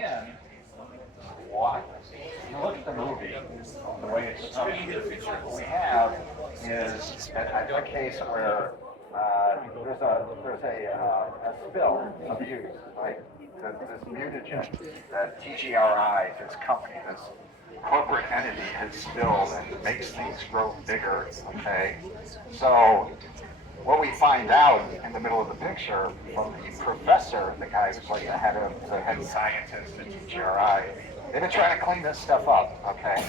begin, what? You look at the movie, the way it's structured, what we have is a case where there's a spill of Ooze, right? This mutagen that TGRI, this company, this corporate entity has spilled and makes things grow bigger, okay? So what we find out in the middle of the picture from the professor, the guy who's like the head scientist at TGRI, they've been trying to clean this stuff up, okay?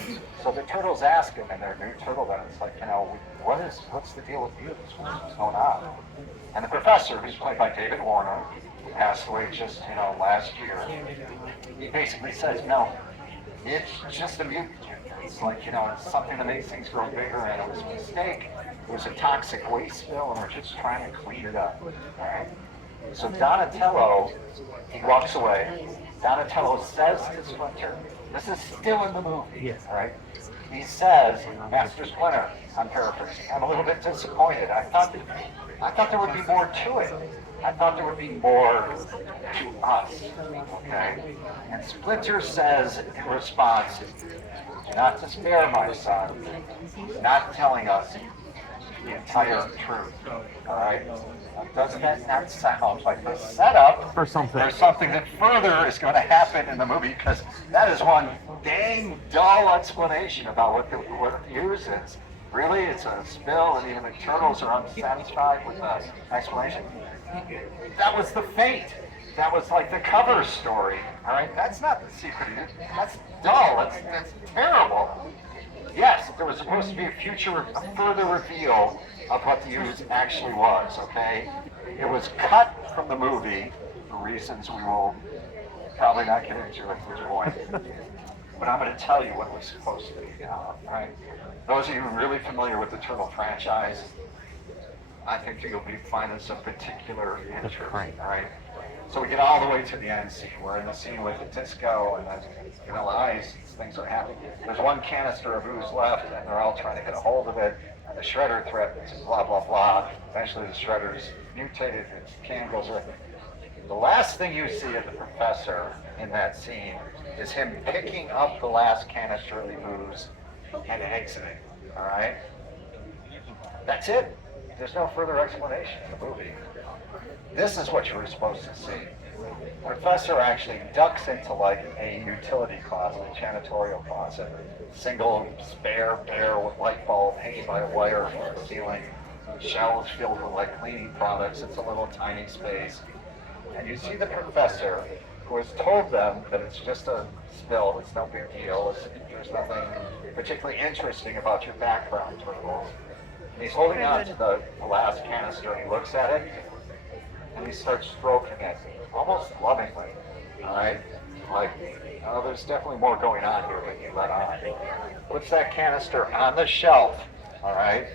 So the turtles ask him in their new turtle den, it's like, what's the deal with you? What's going on? And the professor, who's played by David Warner, who passed away just, last year, he basically says, no, it's just a mutagen. It's like, it's something that makes things grow bigger, and it was a mistake. It was a toxic waste spill, and we're just trying to clean it up, all right? So Donatello, he walks away. Donatello says to Splinter, this is still in the movie, right? He says, Master Splinter, I'm paraphrasing, I'm a little bit disappointed. I thought there would be more to it. I thought there would be more to us, okay? And Splinter says in response, do not despair, my son, not telling us the entire truth, all right? Doesn't that not sound like the setup for something that further is going to happen in the movie? Because that is one dang dull explanation about what the Ooze is. Really, it's a spill, and even the turtles are unsatisfied with the explanation. That was the fate. That was like the cover story. All right, that's not the secret. That's dull. That's terrible. Yes, there was supposed to be a further reveal of what the Ooze actually was, okay? It was cut from the movie for reasons we will probably not get into at this point. But I'm going to tell you what it was supposed to be, right? Those of you really familiar with the Turtle franchise, I think you'll be finding some particular interest, right? So we get all the way to the end scene. We're in the scene with the disco and the Vanilla Ice. Things are happening. There's one canister of Ooze left, and they're all trying to get a hold of it. And the Shredder threatens, blah, blah, blah. Eventually the Shredder's mutated, his can goes away. The last thing you see of the professor in that scene is him picking up the last canister of the Ooze and exiting, all right? That's it. There's no further explanation in the movie. This is what you were supposed to see. The professor actually ducks into like a utility closet, a janitorial closet, single spare bare with light bulb hanging by a wire from the ceiling, shelves filled with like cleaning products. It's a little tiny space. And you see the professor who has told them that it's just a spill, it's no big deal, there's nothing particularly interesting about your background, turtles. And he's holding on to the last canister, and he looks at it, and he starts stroking it, almost lovingly, all right? Like, there's definitely more going on here than you let on. Puts that canister on the shelf, all right?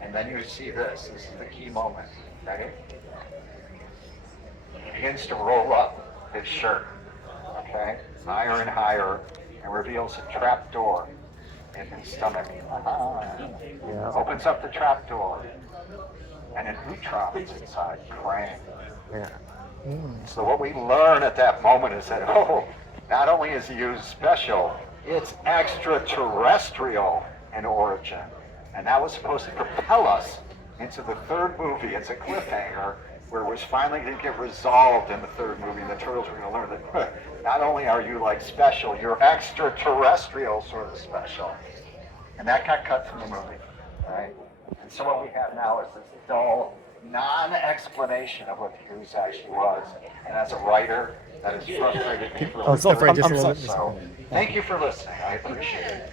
And then you see this. This is the key moment, ready? He begins to roll up his shirt, okay? Higher and higher, and reveals a trap door in his stomach. Opens up the trap door, and an Neutron is inside, crying. So what we learn at that moment is that, not only is the Ooze special, it's extraterrestrial in origin. And that was supposed to propel us into the third movie as a cliffhanger, where it was finally going to get resolved in the third movie, and the turtles were going to learn that not only are you like special, you're extraterrestrial sort of special. And that got cut from the movie, right? And so what we have now is this dull non-explanation of what the Ooze actually was. And as a writer, that has frustrated me for a I'm sorry, so thank you for listening. I appreciate it.